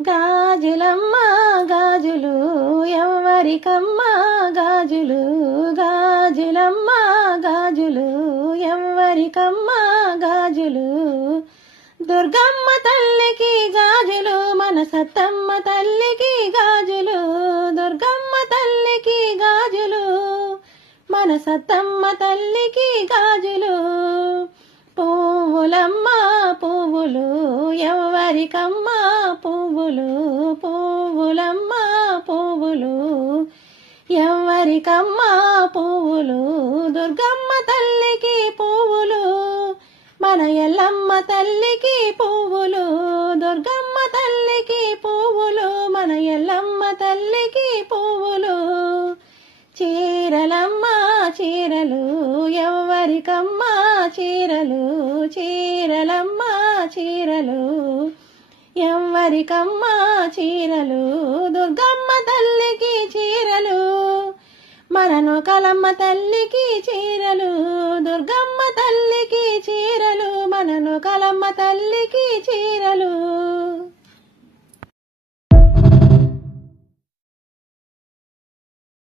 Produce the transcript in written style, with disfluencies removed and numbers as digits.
గాజులమ్మ గాజులు ఎవ్వరికమ్మ గాజులు, గాజులమ్మ గాజులు ఎవ్వరికమ్మ గాజులు. దుర్గమ్మ తల్లికి గాజులు, మన సత్తమ్మ తల్లికి గాజులు. దుర్గమ్మ తల్లికి గాజులు, మన సత్తమ్మ తల్లికి గాజులు. పువ్వులమ్మ పువ్వులు ఎవ్వరికమ్మ పువ్వులు, పువ్వులమ్మ పువ్వులు ఎవ్వరికమ్మ పువ్వులు. దుర్గమ్మ తల్లికి పువ్వులు, మన ఎల్లమ్మ తల్లికి పువ్వులు. దుర్గమ్మ తల్లికి పువ్వులు, మన ఎల్లమ్మ తల్లికి పువ్వులు. చీరలమ్మ చీరలు ఎవ్వరికమ్మ చీరలు, చీరలమ్మ చీరలు ఎవ్వరికమ్మ చీరలు. దుర్గమ్మ తల్లికి చీరలు, మన నూకాలమ్మ తల్లికి చీరలు. దుర్గమ్మ తల్లికి చీరలు, మన నూకాలమ్మ తల్లికి చీరలు.